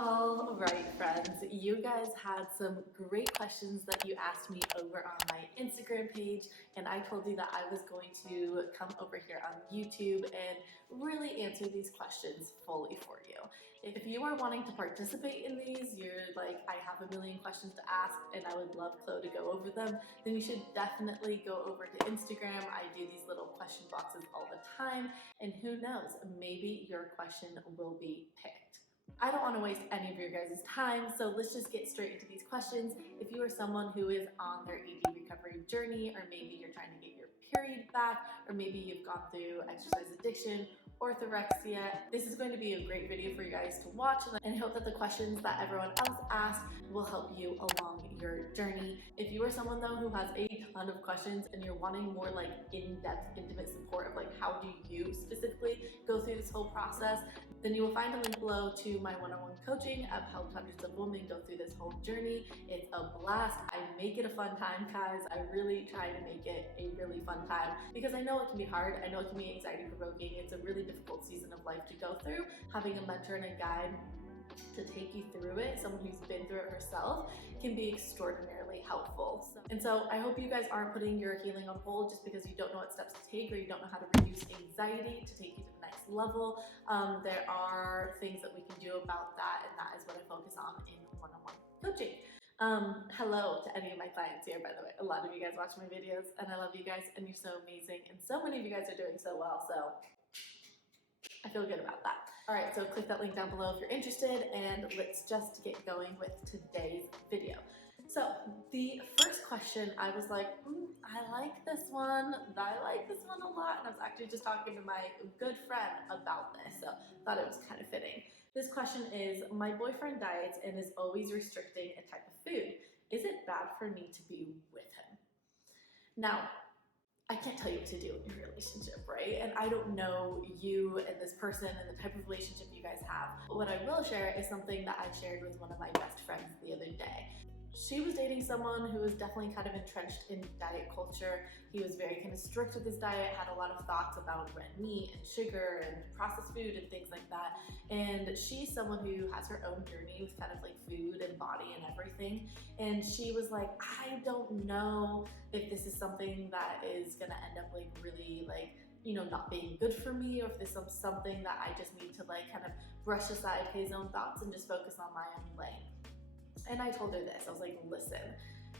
All right, friends, you guys had some great questions that you asked me over on my Instagram page, and I told you that I was going to come over here on YouTube and really answer these questions fully for you. If you are wanting to participate in these, you're like, I have a million questions to ask and I would love Chlo to go over them, then you should definitely go over to Instagram. I do these little question boxes all the time, and who knows, maybe your question will be picked. I don't want to waste any of your guys' time, so let's just get straight into these questions. If you are someone who is on their ED recovery journey, or maybe you're trying to get your period back, or maybe you've gone through exercise addiction, orthorexia, this is going to be a great video for you guys to watch, and I hope that the questions that everyone else asked will help you along your journey. If you are someone though who has a ton of questions and you're wanting more like in-depth, intimate support of like how do you specifically go through this whole process, then you will find a link below to my one-on-one coaching. I've helped hundreds of women go through this whole journey. It's a blast. I make it a fun time, guys. I really try to make it a really fun time because I know it can be hard. I know it can be anxiety provoking. It's a really difficult season of life to go through. Having a mentor and a guide to take you through it, someone who's been through it herself, can be extraordinarily helpful. So I hope you guys aren't putting your healing on hold just because you don't know what steps to take or you don't know how to reduce anxiety to take you to the next level. There are things that we can do about that, and that is what I focus on in one-on-one coaching. Hello to any of my clients here, by the way. A lot of you guys watch my videos and I love you guys and you're so amazing, and so many of you guys are doing so well, so I feel good about that. All right, so click that link down below if you're interested, and let's just get going with today's video. So the first question, I was like, I like this one. I like this one a lot. And I was actually just talking to my good friend about this, so I thought it was kind of fitting. This question is, my boyfriend diets and is always restricting a type of food. Is it bad for me to be with him? Now, I can't tell you what to do in your relationship, right? And I don't know you and this person and the type of relationship you guys have. But what I will share is something that I shared with one of my best friends the other day. She was dating someone who was definitely kind of entrenched in diet culture. He was very kind of strict with his diet, had a lot of thoughts about red meat and sugar and processed food and things like that. And she's someone who has her own journey with kind of like food and body and everything. And she was like, I don't know if this is something that is gonna end up like really like, you know, not being good for me, or if this is something that I just need to like kind of brush aside his own thoughts and just focus on my own lane. And I told her this, I was like, listen,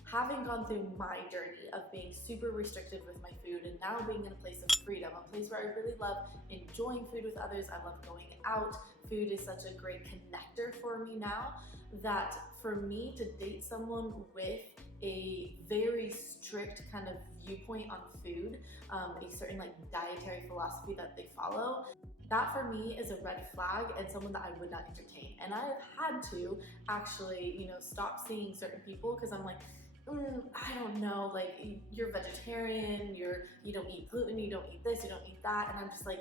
having gone through my journey of being super restrictive with my food and now being in a place of freedom, a place where I really love enjoying food with others, I love going out, food is such a great connector for me now, that for me to date someone with a very strict kind of viewpoint on food, a certain like dietary philosophy that they follow, that for me is a red flag and someone that I would not entertain. And I've had to actually, you know, stop seeing certain people because I'm like, I don't know, like you're vegetarian, you don't eat gluten, you don't eat this, you don't eat that, and I'm just like,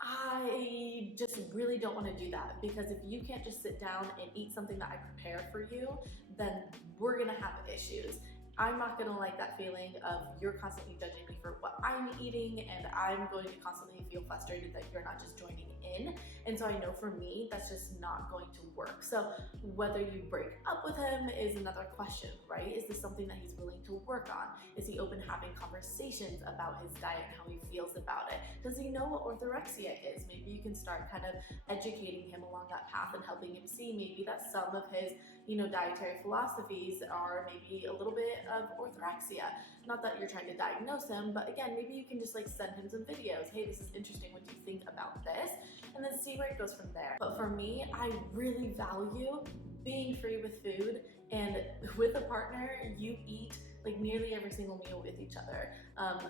I just really don't want to do that, because if you can't just sit down and eat something that I prepare for you, then we're gonna have issues. I'm not gonna like that feeling of you're constantly judging me for what I'm eating, and I'm going to constantly feel frustrated that you're not just joining in. And so I know for me, that's just not going to work. So whether you break up with him is another question, right? Is this something that he's willing to work on? Is he open to having conversations about his diet and how he feels about it? Does he know what orthorexia is? Maybe you can start kind of educating him along that path and helping him see maybe that some of his, you know, dietary philosophies are maybe a little bit of orthorexia. Not that you're trying to diagnose him, but again, maybe you can just like send him some videos. Hey, this is interesting. What do you think about this? And then see where it goes from there. But for me, I really value being free with food, and with a partner, you eat like nearly every single meal with each other,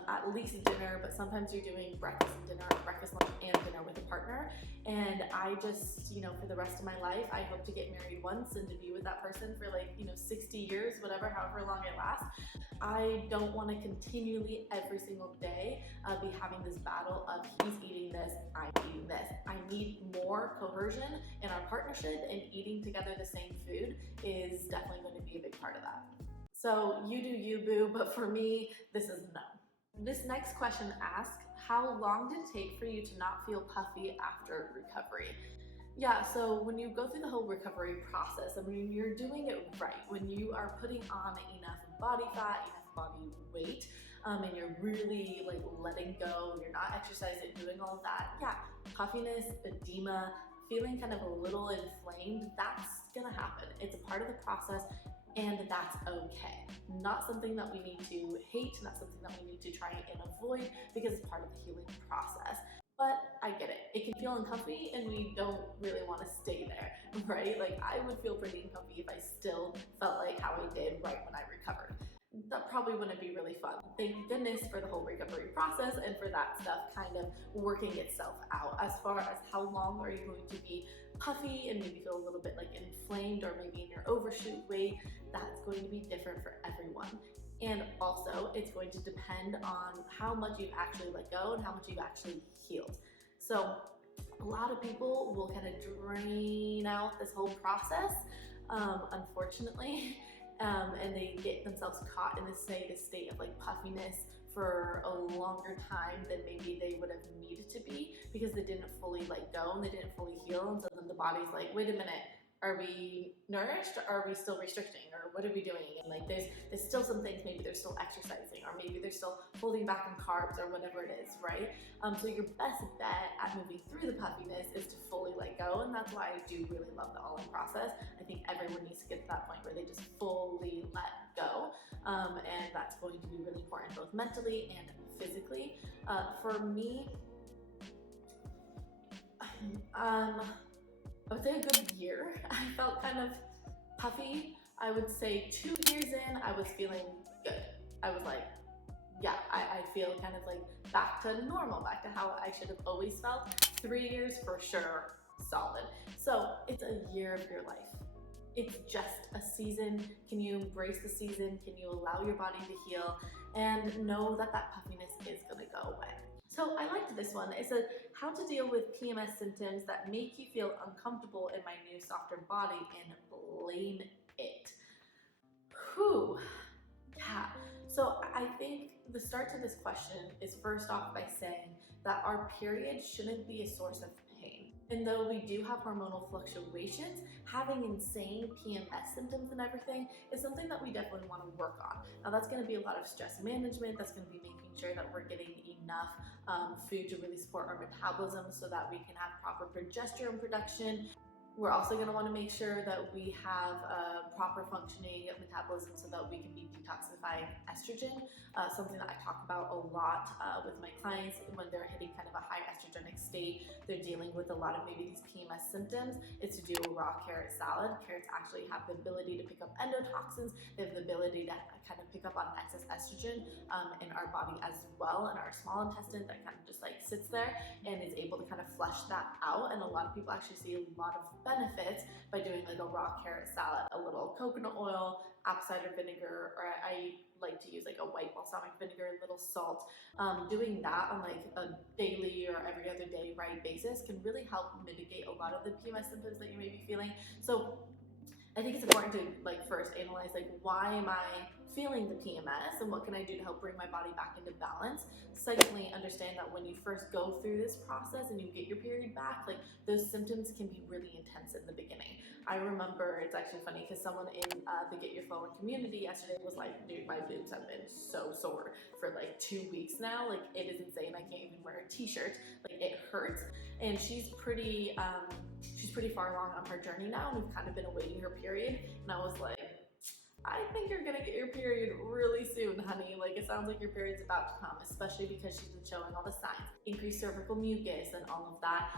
at least dinner, but sometimes you're doing breakfast and dinner, breakfast, lunch, and dinner with a partner. And I just, you know, for the rest of my life, I hope to get married once and to be with that person for like, you know, 60 years, whatever, however long it lasts. I don't want to continually every single day be having this battle of he's eating this, I'm eating this. I need more cohesion in our partnership, and eating together the same food is definitely going to be a big part of that. So you do you, boo, but for me, this is no. This next question asks, how long did it take for you to not feel puffy after recovery? Yeah, so when you go through the whole recovery process, I mean, you're doing it right, when you are putting on enough body fat, enough body weight, and you're really like letting go, you're not exercising, doing all of that, yeah, puffiness, edema, feeling kind of a little inflamed, that's gonna happen. It's a part of the process, and that's okay. Not something that we need to hate, not something that we need to try and avoid, because it's part of the healing process. But I get it. It can feel uncomfy and we don't really want to stay there, right? Like I would feel pretty uncomfy if I still felt like how I did right when I recovered. That probably wouldn't be really fun. Thank goodness for the whole recovery process and for that stuff kind of working itself out. As far as how long are you going to be puffy and maybe feel a little bit like inflamed or maybe in your overshoot weight, that's going to be different for everyone. And also, it's going to depend on how much you've actually let go and how much you've actually healed. So, a lot of people will kind of drain out this whole process, unfortunately, and they get themselves caught in this state of like puffiness for a longer time than maybe they would have needed to be because they didn't fully let go and they didn't fully heal. And so then the body's like, wait a minute, are we nourished or are we still restricting or what are we doing? And like there's still some things, maybe they're still exercising or maybe they're still holding back on carbs or whatever it is, right? So your best bet at moving through the puffiness is to fully let go, and that's why I do really love the all-in process. I think everyone needs to get to that point where they just fully let go, and that's going to be really important both mentally and physically. For me, I would say a good year. I felt kind of puffy. I would say 2 years in, I was feeling good. I was like, yeah, I feel kind of like back to normal, back to how I should have always felt. 3 years for sure, solid. So it's a year of your life. It's just a season. Can you embrace the season? Can you allow your body to heal? And know that that puffiness is gonna go away. So I liked this one. It said, how to deal with PMS symptoms that make you feel uncomfortable in my new softer body and blame it. Whew. Yeah. So I think the start to this question is first off by saying that our period shouldn't be a source of pain. And though we do have hormonal fluctuations, having insane PMS symptoms and everything is something that we definitely want to work on. Now that's going to be a lot of stress management. That's going to be making sure that we're getting enough food to really support our metabolism so that we can have proper progesterone production. We're also going to want to make sure that we have a proper functioning metabolism so that we can be detoxifying estrogen, something that I talk about a lot with my clients when they're hitting kind of a high estrogenic state. They're dealing with a lot of maybe these PMS symptoms. It's to do a raw carrot salad. Carrots actually have the ability to pick up endotoxins. They have the ability to kind of pick up on excess estrogen in our body as well, in our small intestine that kind of just like sits there and is able to kind of flush that out. And a lot of people actually see a lot of benefits by doing like a raw carrot salad, a little coconut oil, apple cider vinegar, or I like to use like a white balsamic vinegar, a little salt. Doing that on like a daily or every other day, right, basis can really help mitigate a lot of the PMS symptoms that you may be feeling. So I think it's important to like first analyze like why am I feeling the PMS and what can I do to help bring my body back into balance. Secondly, understand that when you first go through this process and you get your period back, like those symptoms can be really intense in the beginning. I remember, it's actually funny because someone in the Get Your Flow community yesterday was like, dude, my boobs have been so sore for like 2 weeks now. Like it is insane. I can't even wear a t-shirt. Like it hurts. And she's pretty far along on her journey now, and we've kind of been awaiting her period. And I was like, I think you're gonna get your period really soon, honey. Like it sounds like your period's about to come, especially because she's been showing all the signs, increased cervical mucus and all of that.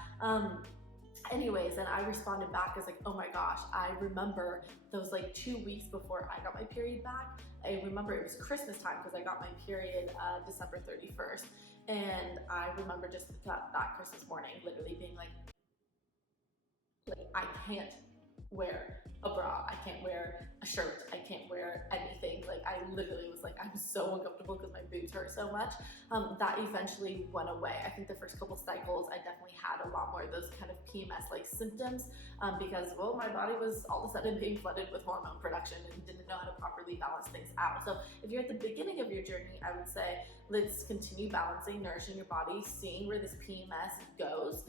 Anyways, and I responded back as like, oh my gosh, I remember those like 2 weeks before I got my period back. I remember it was Christmas time because I got my period December 31st. And I remember just that Christmas morning literally being like, I can't wear a bra, I can't wear a shirt, I can't wear anything. Like I literally was like, I'm so uncomfortable because my boobs hurt so much. That eventually went away. I think the first couple cycles I definitely had a lot more of those kind of PMS like symptoms because well, my body was all of a sudden being flooded with hormone production and didn't know how to properly balance things out. So if you're at the beginning of your journey, I would say let's continue balancing, nourishing your body, seeing where this PMS goes.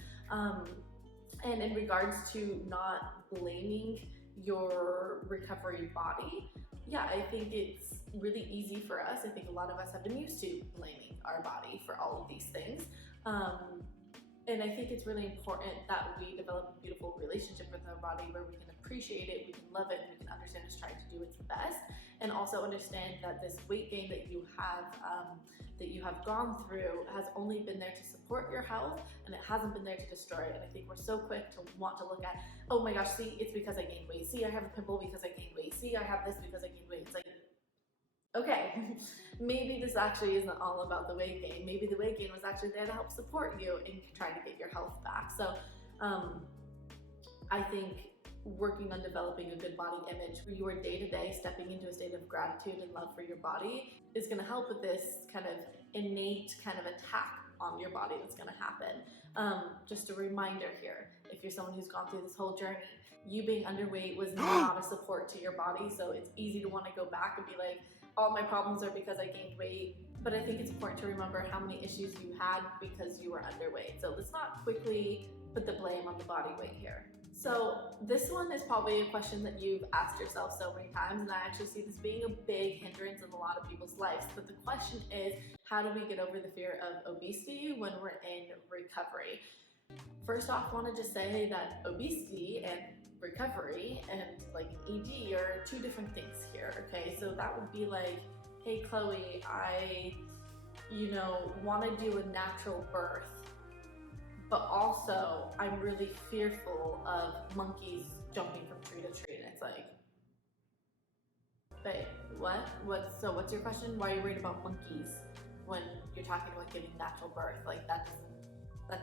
And in regards to not blaming your recovery body, yeah, I think it's really easy for us. I think a lot of us have been used to blaming our body for all of these things. And I think it's really important that we develop a beautiful relationship with our body where we can appreciate it, we can love it, and we can understand it's trying to do its best. And also understand that this weight gain that you have gone through has only been there to support your health, and it hasn't been there to destroy it. And I think we're so quick to want to look at, oh my gosh, see, it's because I gained weight. See, I have a pimple because I gained weight. See, I have this because I gained weight. It's like, okay, maybe this actually isn't all about the weight gain. Maybe the weight gain was actually there to help support you in trying to get your health back. So I think working on developing a good body image for your day-to-day, stepping into a state of gratitude and love for your body is going to help with this kind of innate kind of attack on your body that's going to happen. Just a reminder here, if you're someone who's gone through this whole journey, you being underweight was not a support to your body, so it's easy to want to go back and be like, all my problems are because I gained weight. But I think it's important to remember how many issues you had because you were underweight. So let's not quickly put the blame on the body weight here. So this one is probably a question that you've asked yourself so many times, and I actually see this being a big hindrance in a lot of people's lives. But the question is, how do we get over the fear of obesity when we're in recovery? First off, I want to just say that obesity and recovery and like an ED are two different things here, okay? So that would be like, hey Chloe, I, want to do a natural birth, but also I'm really fearful of monkeys jumping from tree to tree. And it's like, wait, what? What's your question? Why are you worried about monkeys when you're talking about giving natural birth? Like that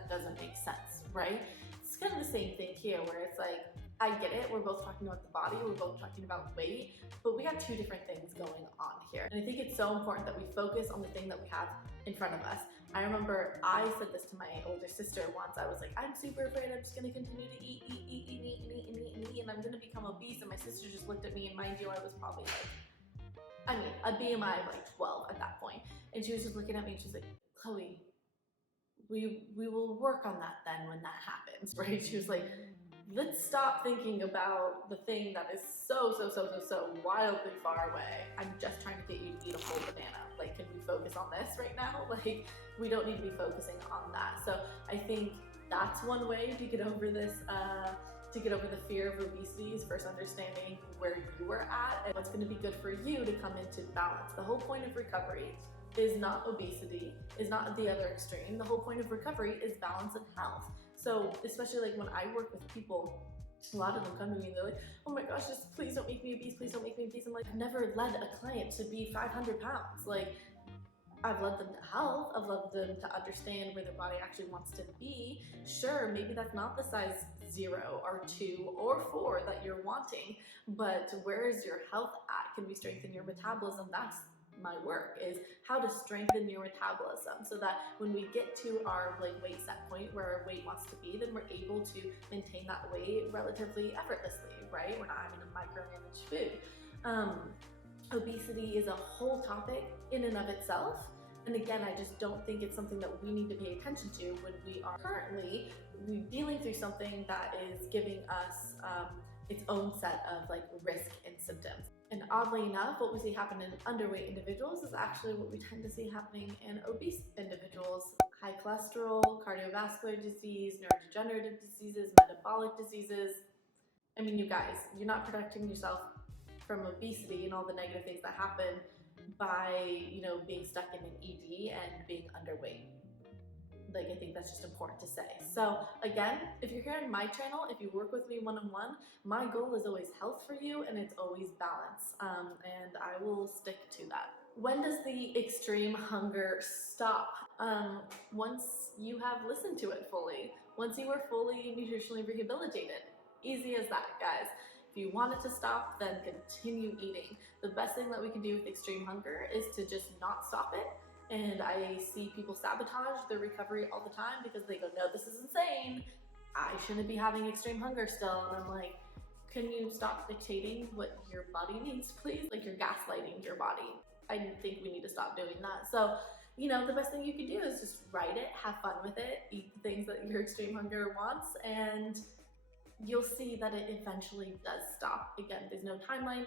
doesn't make sense, right? It's kind of the same thing here where it's like, I get it, we're both talking about the body, we're both talking about weight, but we have two different things going on here. And I think it's so important that we focus on the thing that we have in front of us. I remember I said this to my older sister once. I was like, I'm super afraid I'm just gonna continue to eat, and I'm gonna become obese. And my sister just looked at me, and mind you, I was probably like, a BMI of like 12 at that point. And she was just looking at me and she's like, Chloe, we will work on that then when that happens, right? She was like, let's stop thinking about the thing that is so wildly far away. I'm just trying to get you to eat a whole banana. Like, can we focus on this right now? Like, we don't need to be focusing on that. So I think that's one way to get over this, to get over the fear of obesity is first understanding where you were at and what's going to be good for you to come into balance. The whole point of recovery is not obesity, is not the other extreme. The whole point of recovery is balance and health. So especially like when I work with people, a lot of them come to me and they're like, oh my gosh, just please don't make me obese, please don't make me obese. I'm like, I've never led a client to be 500 pounds. Like, I've led them to health, I've led them to understand where their body actually wants to be. Sure, maybe that's not the size 0 or 2 or 4 that you're wanting, but where is your health at? Can we strengthen your metabolism? That's my work, is how to strengthen your metabolism so that when we get to our weight set point where our weight wants to be, then we're able to maintain that weight relatively effortlessly, right? We're not having to micromanage food. Obesity is a whole topic in and of itself. And again, I just don't think it's something that we need to pay attention to when we are currently dealing through something that is giving us its own set of risk and symptoms. And oddly enough, what we see happen in underweight individuals is actually what we tend to see happening in obese individuals. High cholesterol, cardiovascular disease, neurodegenerative diseases, metabolic diseases. I mean, you guys, you're not protecting yourself from obesity and all the negative things that happen by, being stuck in an ED and being underweight. I think that's just important to say. So again, if you're here on my channel, if you work with me one-on-one, my goal is always health for you and it's always balance. And I will stick to that. When does the extreme hunger stop? Once you have listened to it fully. Once you are fully nutritionally rehabilitated. Easy as that, guys. If you want it to stop, then continue eating. The best thing that we can do with extreme hunger is to just not stop it. And I see people sabotage their recovery all the time because they go, no, this is insane. I shouldn't be having extreme hunger still. And I'm like, can you stop dictating what your body needs, please? You're gaslighting your body. I think we need to stop doing that. So, the best thing you can do is just write it, have fun with it, eat the things that your extreme hunger wants, and you'll see that it eventually does stop. Again, there's no timeline.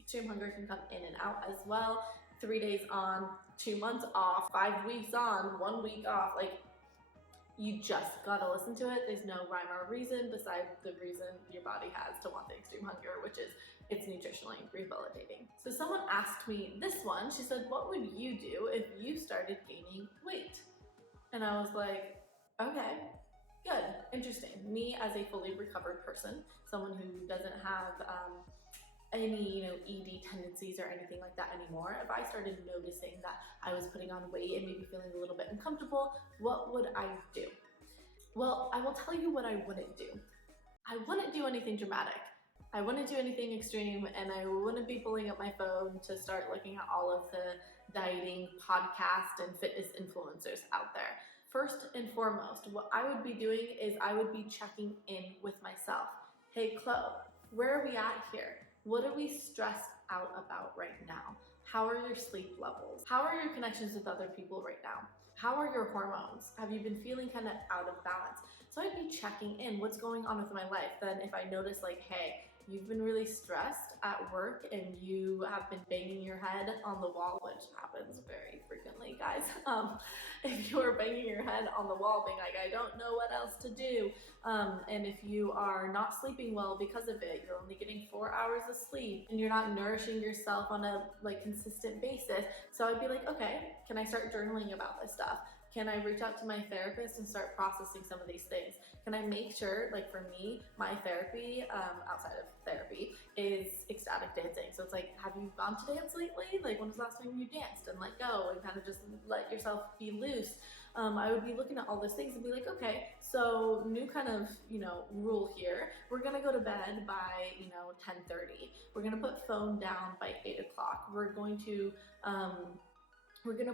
Extreme hunger can come in and out as well. 3 days on, 2 months off, 5 weeks on, 1 week off. Like, you just gotta listen to it. There's no rhyme or reason besides the reason your body has to want the extreme hunger, which is it's nutritionally rehabilitating. So someone asked me this one. She said, what would you do if you started gaining weight? And I was like, okay, good, interesting. Me as a fully recovered person, someone who doesn't have any ED tendencies or anything like that anymore, if I started noticing that I was putting on weight and maybe feeling a little bit uncomfortable, what would I do? Well, I will tell you what I wouldn't do. I wouldn't do anything dramatic. I wouldn't do anything extreme, and I wouldn't be pulling up my phone to start looking at all of the dieting podcasts and fitness influencers out there. First and foremost, what I would be doing is I would be checking in with myself. Hey, Chlo, where are we at here? What are we stressed out about right now? How are your sleep levels? How are your connections with other people right now? How are your hormones? Have you been feeling kind of out of balance? So I'd be checking in what's going on with my life. Then if I notice like, hey, you've been really stressed at work and you have been banging your head on the wall, which happens very frequently, guys. If you are banging your head on the wall being like, I don't know what else to do, and if you are not sleeping well because of it, you're only getting 4 hours of sleep and you're not nourishing yourself on a consistent basis. So I'd be like, okay, can I start journaling about this stuff? Can I reach out to my therapist and start processing some of these things? Can I make sure, like for me, my therapy, outside of therapy, is ecstatic dancing. So it's like, have you gone to dance lately? Like, when was the last time you danced? And let go and kind of just let yourself be loose. I would be looking at all those things and be like, okay, so new kind of, rule here. We're gonna go to bed by, 10:30. We're gonna put phone down by 8 o'clock. We're going to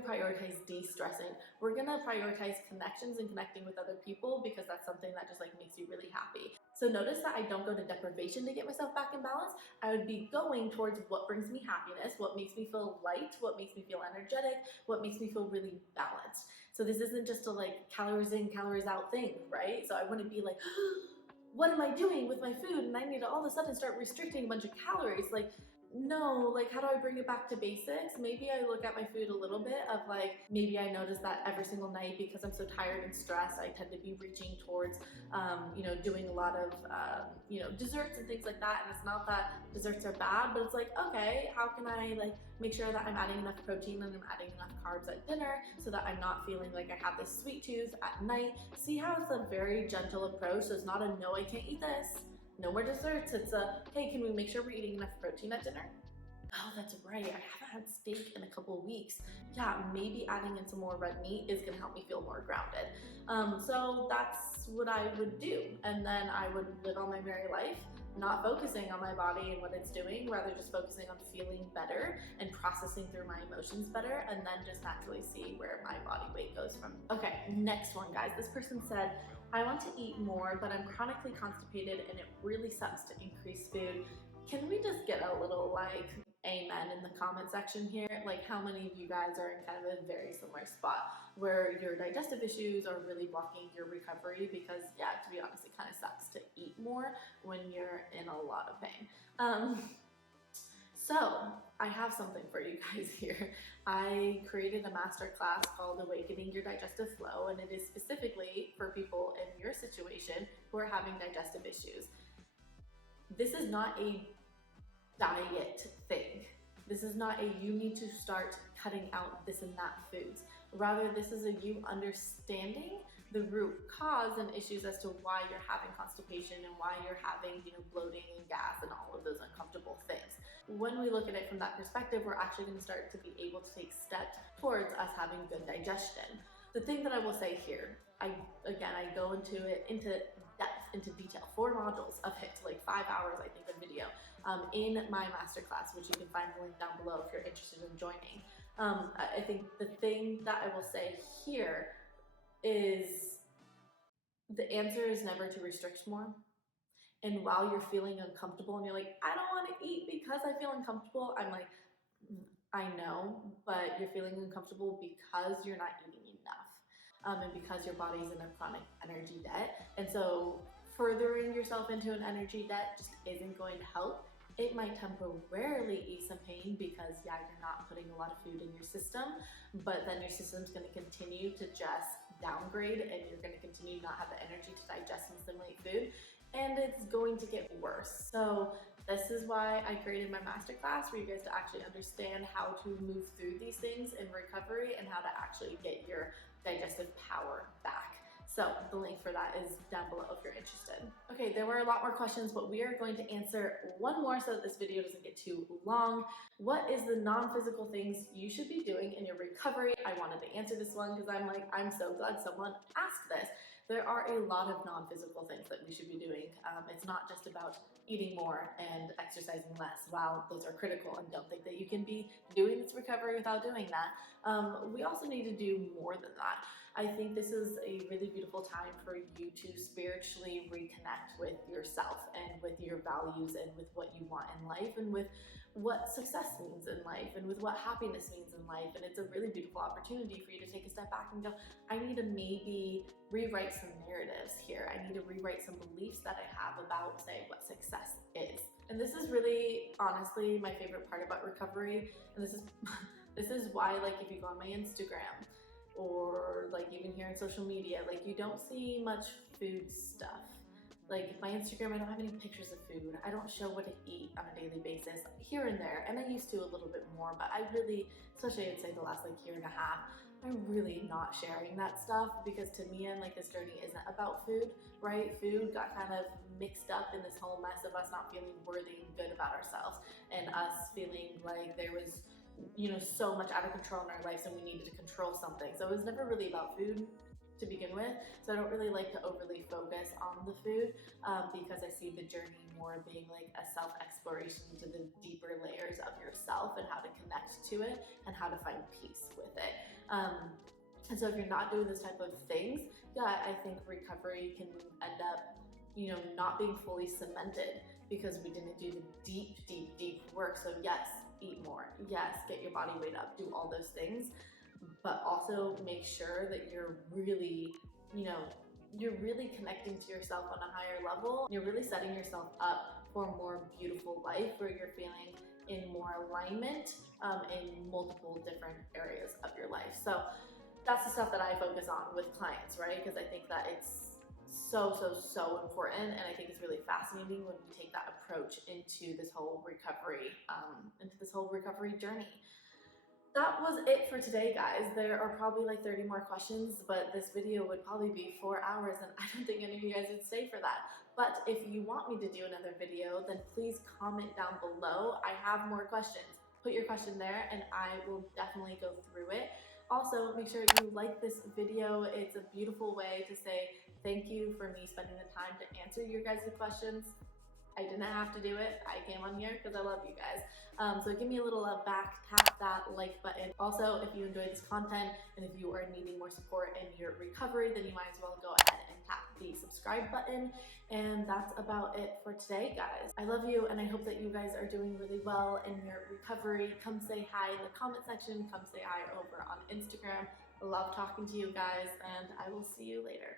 prioritize de-stressing. We're gonna prioritize connections and connecting with other people because that's something that just makes you really happy. So notice that I don't go to deprivation to get myself back in balance. I would be going towards what brings me happiness, what makes me feel light, what makes me feel energetic, what makes me feel really balanced. So this isn't just a calories in, calories out thing, right? So I wouldn't be like, what am I doing with my food? And I need to all of a sudden start restricting a bunch of calories. No, how do I bring it back to basics? Maybe I look at my food a little bit of maybe I notice that every single night because I'm so tired and stressed, I tend to be reaching towards, doing a lot of, desserts and things like that. And it's not that desserts are bad, but it's okay, how can I make sure that I'm adding enough protein and I'm adding enough carbs at dinner so that I'm not feeling like I have this sweet tooth at night? See how it's a very gentle approach. So it's not a no, I can't eat this. No more desserts. It's a, hey, can we make sure we're eating enough protein at dinner? Oh, that's right. I haven't had steak in a couple of weeks. Yeah, maybe adding in some more red meat is gonna help me feel more grounded. So that's what I would do. And then I would live on my merry life, not focusing on my body and what it's doing, rather just focusing on feeling better and processing through my emotions better, and then just naturally see where my body weight goes from. Okay, next one, guys. This person said, I want to eat more, but I'm chronically constipated and it really sucks to increase food. Can we just get a little amen in the comment section here? How many of you guys are in kind of a very similar spot where your digestive issues are really blocking your recovery? Because yeah, to be honest, it kind of sucks to eat more when you're in a lot of pain. So I have something for you guys here. I created a masterclass called Awakening Your Digestive Flow, and it is specifically for people in your situation who are having digestive issues. This is not a diet thing. This is not a you need to start cutting out this and that foods. Rather, this is a you understanding the root cause and issues as to why you're having constipation and why you're having, bloating and gas and all of those uncomfortable things. When we look at it from that perspective, we're actually going to start to be able to take steps towards us having good digestion. The thing that I will say here, I go into depth, into detail, 4 modules of it, 5 hours, I think, of video in my masterclass, which you can find the link down below if you're interested in joining. I think the thing that I will say here is the answer is never to restrict more. And while you're feeling uncomfortable and you're like, I don't want to eat because I feel uncomfortable, I'm like, I know, but you're feeling uncomfortable because you're not eating enough. And because your body's in a chronic energy debt. And so furthering yourself into an energy debt just isn't going to help. It might temporarily ease some pain because, yeah, you're not putting a lot of food in your system, but then your system's going to continue to just downgrade and you're going to continue to not have the energy to digest and assimilate food. And it's going to get worse. So this is why I created my masterclass for you guys to actually understand how to move through these things in recovery and how to actually get your digestive power back. So the link for that is down below if you're interested. Okay, there were a lot more questions, but we are going to answer one more so that this video doesn't get too long. What is the non-physical things you should be doing in your recovery? I wanted to answer this one because I'm so glad someone asked this. There are a lot of non-physical things that we should be doing. It's not just about eating more and exercising less. While those are critical, and don't think that you can be doing this recovery without doing that, we also need to do more than that. I think this is a really beautiful time for you to spiritually reconnect with yourself and with your values and with what you want in life and with what success means in life and with what happiness means in life. And it's a really beautiful opportunity for you to take a step back and go, I need to maybe rewrite some narratives here. I need to rewrite some beliefs that I have about, say, what success is. And this is really, honestly, my favorite part about recovery. And this is why, like, if you go on my Instagram or like even here on social media, like you don't see much food stuff. Like my Instagram, I don't have any pictures of food. I don't show what I eat on a daily basis, here and there. And I used to a little bit more, but I really, especially I'd say the last like year and a half, I'm really not sharing that stuff because to me, and like this journey isn't about food, right? Food got kind of mixed up in this whole mess of us not feeling worthy and good about ourselves and us feeling like there was, you know, so much out of control in our lives and we needed to control something. So it was never really about food to begin with. So I don't really like to overly focus on the food because I see the journey more being like a self-exploration into the deeper layers of yourself and how to connect to it and how to find peace with it. And so if you're not doing this type of things, yeah, I think recovery can end up, you know, not being fully cemented because we didn't do the deep work. So yes, eat more. Yes, get your body weight up, do all those things. But also make sure that you're really, you know, you're really connecting to yourself on a higher level. You're really setting yourself up for a more beautiful life where you're feeling in more alignment in multiple different areas of your life. So that's the stuff that I focus on with clients, right? Because I think that it's so important, and I think it's really fascinating when we take that approach into this whole recovery, journey. That was it for today, guys. There are probably like 30 more questions, but this video would probably be 4 hours, and I don't think any of you guys would stay for that. But if you want me to do another video, then please comment down below. I have more questions. Put your question there, and I will definitely go through it. Also, make sure you like this video. It's a beautiful way to say thank you for me spending the time to answer your guys' questions. I didn't have to do it. I came on here because I love you guys. So give me a little love back, tap that like button. Also, if you enjoy this content and if you are needing more support in your recovery, then you might as well go ahead and tap the subscribe button. And that's about it for today, guys. I love you and I hope that you guys are doing really well in your recovery. Come say hi in the comment section. Come say hi over on Instagram. I love talking to you guys, and I will see you later.